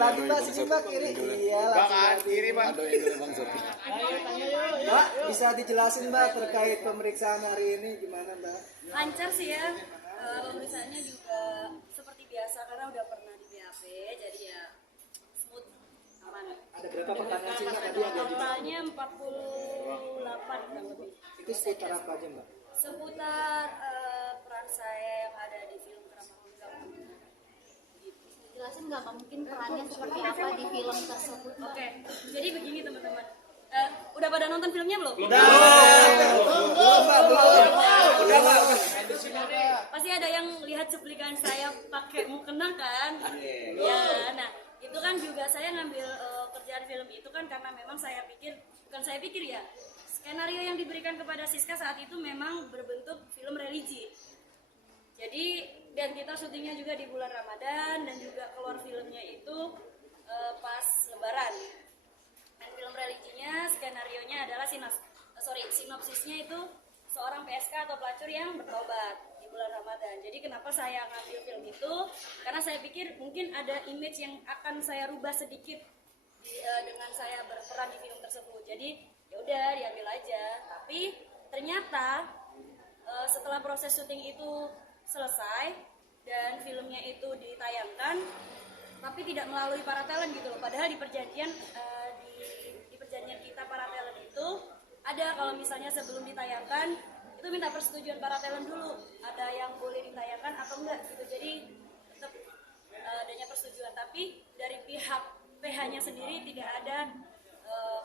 lagi Mbak, sini Mbak, kiri. Iya, langsung kiri Mbak. Mbak, bisa dijelasin Mbak terkait pemeriksaan hari ini gimana Mbak? Lancar sih ya, pemeriksaannya juga seperti biasa karena udah pernah di BAP, jadi ya smooth, aman. Ada berapa pertanyaan sih Mbak tadi yang diajukan? Totalnya 48 kurang lebih. Itu seputar apa aja Mbak? Seputar peran saya yang ada di film Kerama Lengkap. Jelasin nggak Mbak, mungkin perannya seperti apa di film tersebut? Oke, jadi begini teman-teman. Udah pada nonton filmnya belum? Pasti ada yang lihat cuplikan saya pakai mukena kan? Ya, nah itu kan juga saya ngambil kerjaan film itu kan karena memang saya pikir, bukan saya pikir ya, skenario yang diberikan kepada Siska saat itu memang berbentuk film religi. Jadi dan kita syutingnya juga di bulan Ramadan dan juga keluar filmnya itu pas Lebaran. Dan film religinya, skenarionya adalah sinopsisnya itu seorang PSK atau pelacur yang bertobat di bulan Ramadan. Jadi kenapa saya ngambil film itu? Karena saya pikir mungkin ada image yang akan saya rubah sedikit dengan saya berperan di film tersebut. Jadi ya udah diambil aja. Tapi ternyata setelah proses syuting itu selesai dan filmnya itu ditayangkan, tapi tidak melalui para talent gitu loh. Padahal di perjanjian kita para talent itu ada kalau misalnya sebelum ditayangkan itu minta persetujuan para talent dulu, ada yang boleh ditayangkan atau enggak gitu. Jadi tetap adanya persetujuan, tapi dari pihak PH-nya sendiri tidak ada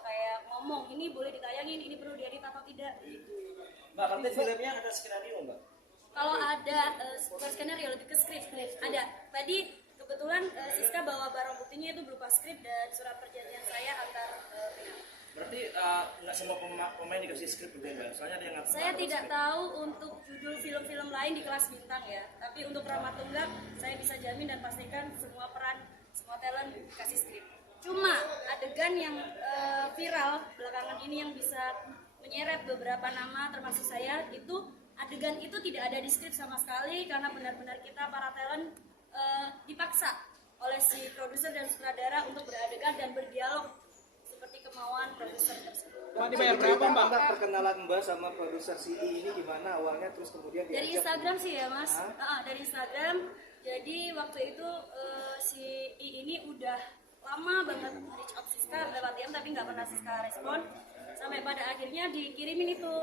kayak ngomong ini boleh ditayangin, ini perlu diedit atau tidak gitu. Mbak, berarti filmnya ada skenario Mbak? Kalau ada bukan skenario, lebih ke skrip. Ada. Tadi kebetulan Siska bawa barang buktinya itu berupa skrip dan surat perjanjian saya antar pihak. Berarti nggak semua pemain dikasih skrip juga, soalnya ada yang nggak. Saya tidak tahu untuk judul film-film lain di kelas bintang ya, tapi untuk Rama Tunggak saya bisa jamin dan pastikan semua peran, semua talent dikasih skrip. Cuma adegan yang viral belakangan ini yang bisa menyeret beberapa nama termasuk saya, itu adegan itu tidak ada di skrip sama sekali karena benar-benar kita para talent dipaksa oleh si produser dan sutradara untuk beradegan dan berdialog seperti kemauan produser tersebut. Mbak dibayar berapa Mbak? Perkenalan Mbak sama produser si I ini gimana awalnya terus kemudian diajak? Dari Instagram sih ya Mas. Dari Instagram. Jadi waktu itu si I ini udah lama banget reach out Siska lewat DM tapi nggak pernah Siska respon. Sampai pada akhirnya dikirimin itu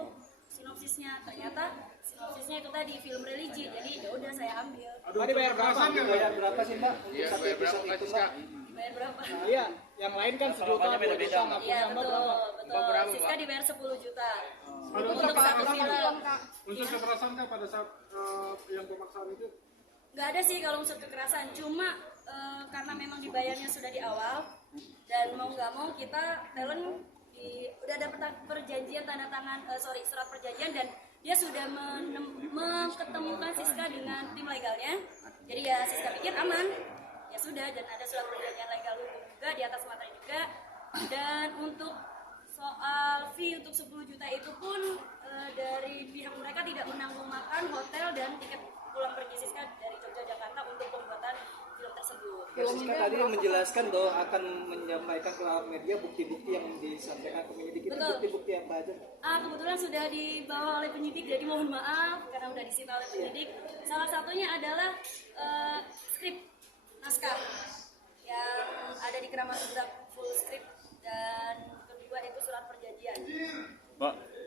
sinopsisnya, ternyata sinopsisnya itu tadi film religi, jadi ya udah saya ambil. Mbak dibayar berapa? Dibayar berapa sih Mbak untuk satu episode itu Mbak? Dibayar berapa? Iya, yang lain kan sejuta, beda-beda. Iya betul. Siska dibayar 10 juta. Untuk satu film. Unsur kekerasan kan pada saat yang pemaksaan itu? Nggak ada sih kalau unsur kekerasan, cuma karena memang dibayarnya sudah di awal dan mau nggak mau kita talent udah ada perjanjian tanda tangan surat perjanjian dan dia sudah ketemukan Siska dengan tim legalnya, jadi ya Siska pikir aman ya sudah, dan ada surat perjanjian legal hukum juga di atas materi juga. Dan untuk soal fee untuk 10 juta itu pun dari pihak mereka tidak menanggung makan, hotel dan tiket pulang pergi Siska dari Jogja Jakarta untuk pembuatan film tersebut. Siska tadi menjelaskan bahwa akan menyampaikan ke awak media bukti-bukti yang disampaikan ke penyidik. Itu bukti-bukti apa aja? Kebetulan sudah dibawa oleh penyidik, jadi mohon maaf karena sudah disita oleh penyidik. Salah satunya adalah skrip naskah yang ada di Kerama Tunggak full skrip, dan kedua itu surat perjanjian.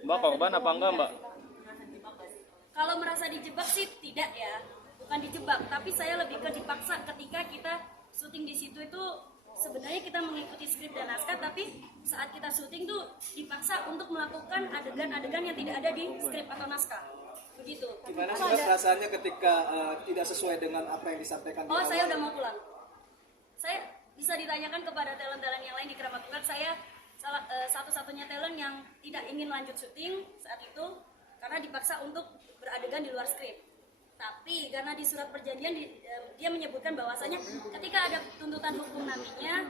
Mbak korban apa enggak Mbak? Kalau merasa dijebak sih tidak ya, bukan dijebak, tapi saya lebih ke dipaksa ketika kita syuting di situ itu. Sebenarnya kita mengikuti skrip dan naskah, tapi saat kita syuting tuh dipaksa untuk melakukan adegan-adegan yang tidak ada di skrip atau naskah. Begitu. Gimana sih rasanya ketika tidak sesuai dengan apa yang disampaikan di awal? Saya udah mau pulang. Saya bisa ditanyakan kepada talent-talent yang lain di Kerama Tunggak, saya satu-satunya talent yang tidak ingin lanjut syuting saat itu karena dipaksa untuk beradegan di luar skrip. Tapi karena di surat perjanjian dia menyebutkan bahwasanya ketika ada tuntutan hukum nantinya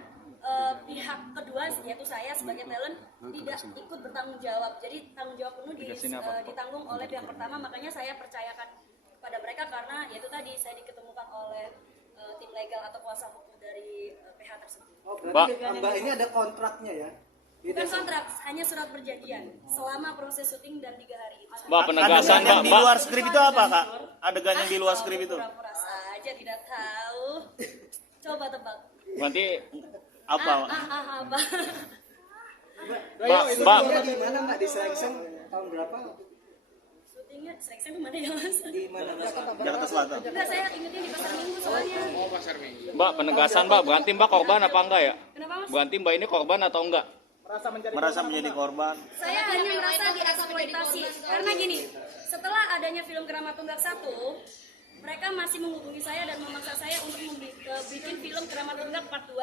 pihak kedua yaitu saya sebagai talent tidak ikut bertanggung jawab. Jadi tanggung jawab penuh ditanggung oleh pihak pertama, makanya saya percayakan kepada mereka karena yaitu tadi saya diketemukan oleh tim legal atau kuasa hukum dari PH tersebut. Oh, Mbak. berarti Mbak ini ada kontraknya ya? Bukan kontrak, hanya surat perjanjian selama proses syuting dan 3 hari itu. Mbak, penegasan Adegan yang Mbak, di Mbak. luar skrip itu apa kak? Adegan yang di luar skrip itu? Pura-pura saja tidak tahu. Coba tebak. Berarti Apa? Apa? Mbak, Syutingnya di mana Mbak? Di Serengseng tahun berapa? Syutingnya Serengseng kemana ya mas? Di mana Mbak? Jakarta Selatan. Enggak, saya ingetnya di Pasar Minggu soalnya. Mbak, penegasan Mbak, berarti Mbak korban apa enggak ya? Kenapa mas? Berarti Mbak ini korban atau enggak? Merasa menjadi korban. Saya hanya merasa dieksploitasi karena gini, setelah adanya film Keramat Tunggak 1, mereka masih menghubungi saya dan memaksa saya untuk bikin film Keramat Tunggak Part 2.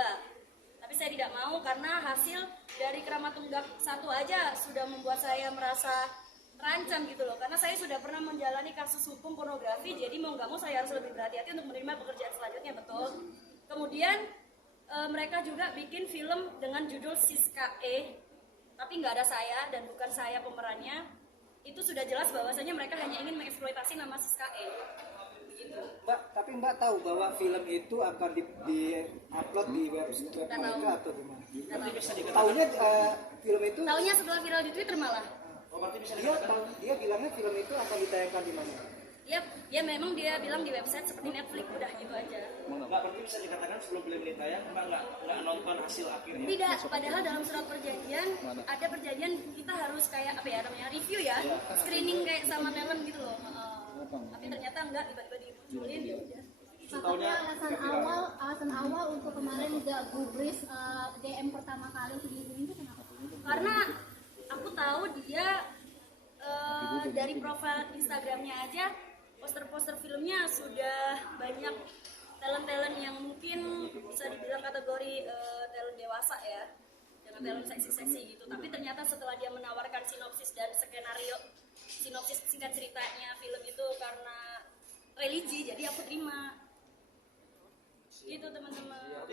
Tapi saya tidak mau karena hasil dari Keramat Tunggak 1 aja sudah membuat saya merasa terancam gitu loh, karena saya sudah pernah menjalani kasus hukum pornografi, jadi mau nggak mau saya harus lebih berhati-hati untuk menerima pekerjaan selanjutnya, betul. Kemudian mereka juga bikin film dengan judul Siska E, tapi nggak ada saya dan bukan saya pemerannya. Itu sudah jelas bahwasanya mereka hanya ingin mengeksploitasi nama Siska E. Begitu. Mbak, tapi Mbak tahu bahwa film itu akan di-upload di website mereka atau gimana? Tahunya film itu Taunya setelah viral di Twitter malah. dia bilangnya film itu akan ditayangkan di mana? Ya memang dia bilang di website seperti Netflix, udah gitu aja. Mbak, berarti bisa dikatakan sebelum film ini tayang, Mbak nggak nonton hasil akhirnya. Tidak, padahal dalam surat perjanjian ada perjanjian kita harus kayak apa ya namanya review ya, screening kayak sama talent gitu loh. Tapi ternyata enggak, tiba-tiba dimunculin ya udah. Tapi alasan awal untuk kemarin nggak gubris DM pertama kali ini itu kenapa tuh? Karena aku tahu dia dari profil Instagramnya aja poster-poster filmnya sudah banyak talent-talent yang mungkin bisa dibilang kategori talent dewasa ya, dengan talent seksi-seksi gitu. Tapi ternyata setelah dia menawarkan sinopsis dan skenario, sinopsis singkat ceritanya film itu karena religi, jadi aku terima gitu teman-teman.